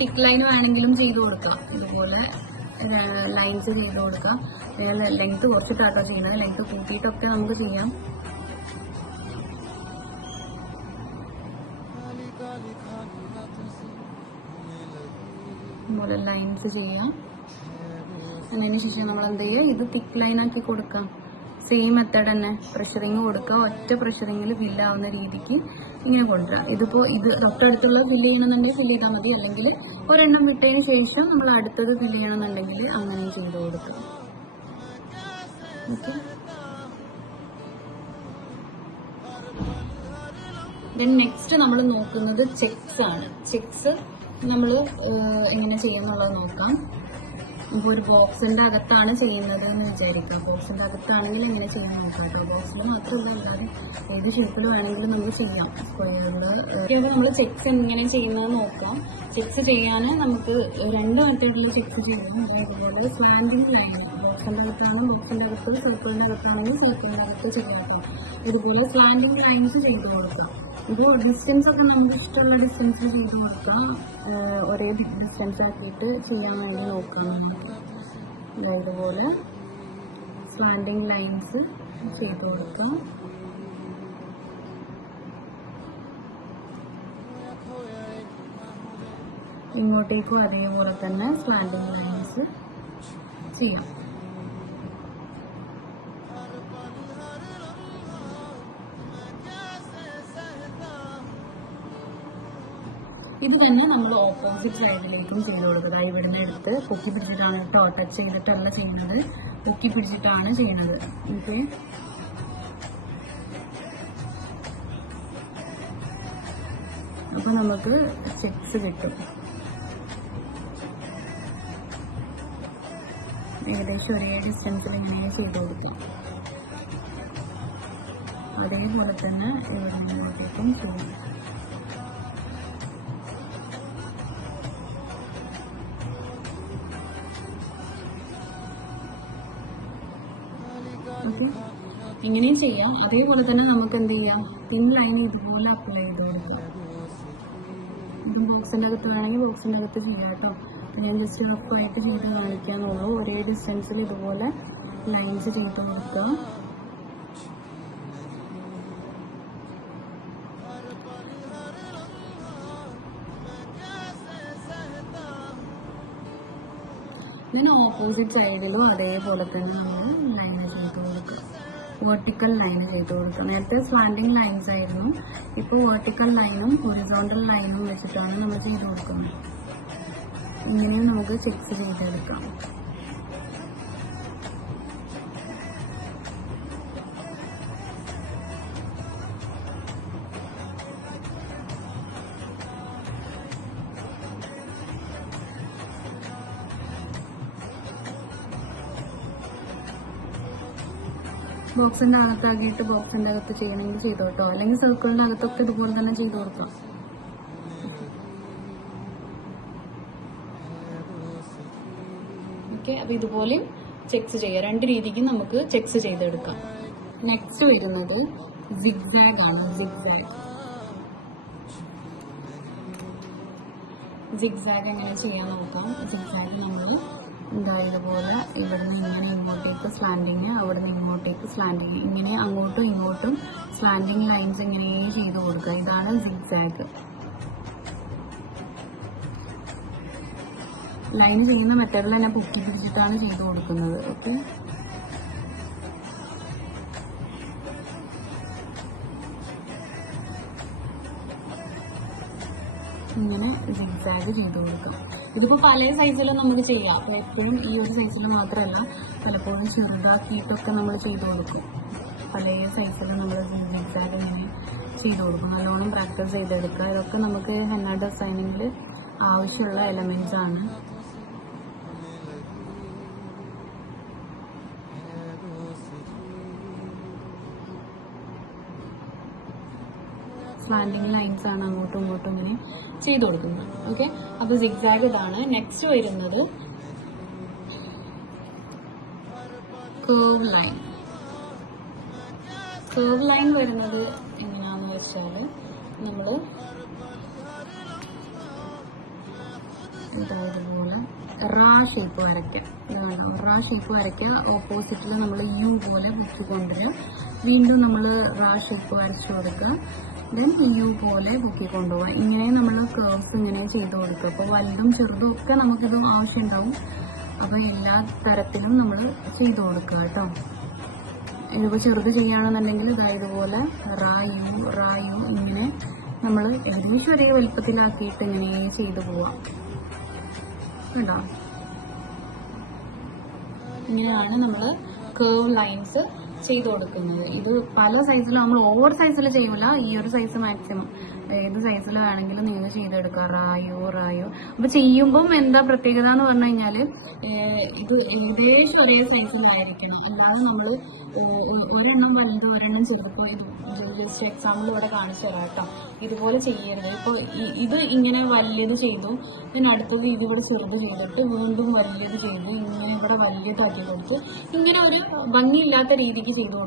Thick line വേണമെങ്കിലും ചെയ്ത് കൊടുക്കാം. ഇതുപോലെ ലൈൻസ് ചെയ്ത് കൊടുക്കാം. ലെങ്ത് കുറച്ചിട്ടാട്ടോ ചെയ്യുന്നത്, ലെങ്ത് കൂട്ടിയിട്ടൊക്കെ നമുക്ക് ചെയ്യാം. ഇതുപോലെ ലൈൻസ് ചെയ്യാം. അതിന് ശേഷം നമ്മൾ എന്ത് ചെയ്യുക, ഇത് തിക്ക് ലൈൻ ആക്കി കൊടുക്കാം. സെയിം മെത്തേഡ് തന്നെ പ്രഷറിങ് കൊടുക്കുക. ഒറ്റ പ്രഷറിങ്ങിൽ ഫില്ലാവുന്ന രീതിക്ക് ഇങ്ങനെ കൊണ്ടുവരാം. ഇതിപ്പോൾ ഇത് തൊട്ടടുത്തുള്ള ഫില്ല് ചെയ്യണമെന്നുണ്ടെങ്കിൽ ഫില്ല് ചെയ്താൽ മതി, അല്ലെങ്കിൽ ഒരെണ്ണം വിട്ടതിന് ശേഷം നമ്മൾ അടുത്തത് ഫില്ല് ചെയ്യണമെന്നുണ്ടെങ്കിൽ അങ്ങനെ ചെയ്ത് കൊടുക്കുക. ഓക്കെ, ദെൻ നെക്സ്റ്റ് നമ്മൾ നോക്കുന്നത് ചെക്സ് ആണ്. ചെക്സ് നമ്മൾ എങ്ങനെ ചെയ്യുന്നുള്ളത് നോക്കാം. ഇപ്പോൾ ഒരു ബോക്സിന്റെ അകത്താണ് ചെയ്യുന്നത് എന്ന് വിചാരിക്കാം. ബോക്സിന്റെ അകത്താണെങ്കിൽ എങ്ങനെ ചെയ്യാൻ നോക്കാം കേട്ടോ. ബോക്സിൽ മാത്രമല്ല, അല്ലാതെ ഏത് ഷേപ്പിൽ വേണമെങ്കിലും നമുക്ക് ചെയ്യാം. സ്ക്വയറിൽ നമ്മൾ ചെക്സ് എങ്ങനെ ചെയ്യുന്നത് നോക്കാം. ചെക്സ് ചെയ്യാൻ നമുക്ക് രണ്ട് മെത്തേഡിൽ ചെക്സ് ചെയ്യാം. അതുപോലെ സ്ലാൻഡിങ് ലൈൻ ബോക്സിന്റെ അകത്താണ്, ബോക്സിന്റെ അകത്ത് സർക്കിളിന്റെ അകത്താണെങ്കിൽ സർക്കിളിന്റെ അകത്ത് ചെയ്യാം. ഇതുപോലെ സ്ലാൻഡിങ് ലൈൻസ് ചെയ്ത് കൊടുക്കാം. ഇത് ഡിസ്റ്റൻസ് ഒക്കെ നമുക്ക് ഇഷ്ടമുള്ള ഡിസ്റ്റൻസിൽ ചെയ്ത് കൊടുക്കാം. ഒരേ ഡിസ്റ്റൻസ് ആക്കിയിട്ട് ചെയ്യാൻ വേണ്ടി നോക്കാം. ഇതുപോലെ സ്ലാൻഡിങ് ലൈൻസ് ചെയ്ത് കൊടുക്കാം. ഇങ്ങോട്ടേക്കും അതേപോലെ തന്നെ സ്ലാൻഡിങ് ലൈൻസ് ചെയ്യാം. ഇത് തന്നെ നമ്മൾ ഓപ്പോസിറ്റ് സൈഡിലേക്കും ചെയ്ത് കൊടുക്കുക. ഇവിടുന്ന് എടുത്ത് പൊക്കി പിടിച്ചിട്ടാണ് കേട്ടോ, ടച്ച് ചെയ്തിട്ടല്ല ചെയ്യുന്നത്, പൊക്കി പിടിച്ചിട്ടാണ് ചെയ്യുന്നത്. ഓക്കെ, അപ്പൊ നമുക്ക് ചെക്സ് കിട്ടും. ഏകദേശം ഒരേ ഡിസ്റ്റൻസിൽ ഇങ്ങനെ ചെയ്ത് കൊടുക്കാം. അതേപോലെ തന്നെ ഇവിടെ ഇങ്ങോട്ടേക്കും ചെയ്യും. ഇങ്ങനെയും ചെയ്യാം. അതേപോലെ തന്നെ നമുക്ക് എന്ത് ചെയ്യാം, തിൻ ലൈൻ ഇതുപോലെ അപ്ലൈ ചെയ്ത് കൊടുക്കാം. ഇതും ബോക്സിന്റെ അകത്ത് വേണമെങ്കിൽ ബോക്സിന്റെ അകത്ത് ചെയ്യാം കേട്ടോ. ഞാൻ ജസ്റ്റ് റഫായിട്ട് ചെയ്ത് കാണിക്കാന്നുള്ളൂ. ഒരേ ഡിസ്റ്റൻസിൽ ഇതുപോലെ ലൈൻസ് ചെയ്ത് കൊടുക്കുക. ഇതിന് ഓപ്പോസിറ്റ് സൈഡിലും അതേപോലെ തന്നെ നമ്മൾ ലൈന് ചെയ്ത് കൊടുക്കുക. വെർട്ടിക്കൽ ലൈന് ചെയ്ത് കൊടുക്കുക. നേരത്തെ സ്ലാൻഡിങ് ലൈൻസ് ആയിരുന്നു, ഇപ്പോൾ വെർട്ടിക്കൽ ലൈനും ഹൊറിസോണ്ടൽ ലൈനും വെച്ചിട്ടാണ് നമ്മൾ ചെയ്ത് കൊടുക്കുന്നത്. ഇങ്ങനെയും നമുക്ക് ചെക്സ് ചെയ്തെടുക്കാം. ബോക്സിന്റെ അകത്താക്കിയിട്ട് ബോക്സിന്റെ അകത്ത് ചെയ്യണമെങ്കിൽ ചെയ്തു കേട്ടോ, അല്ലെങ്കിൽ സർക്കിളിന്റെ അകത്തൊക്കെ ഇതുപോലെ തന്നെ ചെയ്തു കൊടുക്കാം. ഓക്കെ, അപ്പൊ ഇതുപോലെ ചെക്സ് ചെയ്യാം. രണ്ട് രീതിക്ക് നമുക്ക് ചെക്സ് ചെയ്തെടുക്കാം. നെക്സ്റ്റ് വരുന്നത് സിഗ്സാഗ് ആണ്. സിഗ്സാഗ് എങ്ങനെ ചെയ്യാൻ നോക്കാം. സിഗ്സാഗ് നമ്മൾ ഇതുപോലെ ഇവിടുന്ന് ഇങ്ങനെ ഇങ്ങോട്ടേക്ക് സ്ലാൻഡിങ്, അവിടുന്ന് ഇങ്ങോട്ടേക്ക് സ്ലാൻഡിങ്, ഇങ്ങനെ അങ്ങോട്ടും ഇങ്ങോട്ടും സ്ലാൻഡിങ് ലൈൻസ് ഇങ്ങനെ ചെയ്ത് കൊടുക്കുക. ഇതാണ് സിഗ്സാഗ്. ലൈൻ ചെയ്യുന്ന മെത്തേഡിൽ തന്നെ പൊക്കി പിടിച്ചിട്ടാണ് ചെയ്ത് കൊടുക്കുന്നത്. ഓക്കെ, ഇങ്ങനെ സിഗ്സാഗ് ചെയ്ത് കൊടുക്കാം. ഇതിപ്പോ പല സൈസിലും നമുക്ക് ചെയ്യാം. അപ്പൊ എപ്പോഴും ഈ ഒരു സൈസിൽ മാത്രമല്ല, പലപ്പോഴും ചെറുതാക്കിയിട്ടൊക്കെ നമ്മൾ ചെയ്ത് കൊടുക്കും. പല സൈസിൽ നമ്മൾ സിഗ്സാഗ് ഇങ്ങനെ ചെയ്ത് കൊടുക്കും. നല്ലോണം പ്രാക്ടീസ് ചെയ്തെടുക്കുക. ഇതൊക്കെ നമുക്ക് ഹെന്ന ഡിസൈനിങ്ങിൽ ആവശ്യമുള്ള എലമെന്റ്സ് ആണ്. സ്ലാൻഡിങ് ലൈൻസ് ആണ് അങ്ങോട്ടും ഇങ്ങോട്ടും ഇങ്ങനെ ചെയ്ത് കൊടുക്കുന്നത്. ഓക്കെ, അപ്പൊ സിഗ്സാഗ് ഇതാണ്. നെക്സ്റ്റ് വരുന്നത് കർവ് ലൈൻ. കർവ് ലൈൻ വരുന്നത് എങ്ങനെയാന്ന് വെച്ചാൽ നമ്മൾ ഇതുപോലെ റാ ഷേപ്പ് വരയ്ക്കുക. ഇതാണ് റാ ഷേപ്പ് വരയ്ക്കുക. ഓപ്പോസിറ്റിൽ നമ്മൾ യു പോലെ പൊക്കി കൊണ്ടുവരിക. വീണ്ടും നമ്മൾ റാ ഷേപ്പ് വരച്ചു കൊടുക്കുക. ദെൻ യു പോലെ പൊക്കി കൊണ്ടുപോകാം. ഇങ്ങനെ നമ്മൾ കേർവ്സ് ഇങ്ങനെ ചെയ്ത് കൊടുക്കുക. അപ്പോൾ വലുതും ചെറുതും ഒക്കെ നമുക്കിത് ആവശ്യമുണ്ടാവും. അപ്പോൾ എല്ലാ തരത്തിലും നമ്മൾ ചെയ്ത് കൊടുക്കുക കേട്ടോ. ഇതിപ്പോൾ ചെറുത് ചെയ്യുകയാണെന്നുണ്ടെങ്കിൽ ഇതുപോലെ റായു ഇങ്ങനെ നമ്മൾ ഏകദേശം ഒരേ വലുപ്പത്തിലാക്കിയിട്ട് ഇങ്ങനെ ചെയ്ത് പോവാം കേട്ടോ. ഇങ്ങനെയാണ് നമ്മൾ കേർവ് ലൈൻസ് ചെയ്ത് കൊടുക്കുന്നത്. ഇത് പല സൈസിലും നമ്മൾ ഓവർ സൈസിൽ ചെയ്യില്ല. ഈ ഒരു സൈസ് മാക്സിമം ഏത് സൈസിൽ വേണമെങ്കിലും നിങ്ങൾ ചെയ്തെടുക്കുക. റായോ അപ്പൊ ചെയ്യുമ്പം എന്താ പ്രത്യേകത എന്ന് പറഞ്ഞു കഴിഞ്ഞാല് ഇത് ഏകദേശം ഒരേ സൈസിലായിരിക്കണം. അല്ലാതെ നമ്മൾ ഒരെണ്ണം വലുത് ഒരെണ്ണം ചെറുതിപ്പോ ഇത് ജസ്റ്റ് എക്സാമ്പിൾ ഇവിടെ കാണിച്ചു തരാം കേട്ടോ. ഇതുപോലെ ചെയ്യരുത്. ഇപ്പൊ ഇത് ഇങ്ങനെ വലിയത് ചെയ്തു, അടുത്തത് ഇതിവിടെ ചെറുത് ചെയ്തിട്ട് വീണ്ടും വലിയത് ചെയ്ത് ഇങ്ങനെ ഇവിടെ വലിയതാക്കി കൊടുത്ത് ഇങ്ങനെ ഒരു ഭംഗിയില്ലാത്ത രീതിക്ക് ചെയ്തു കൊടുക്കും.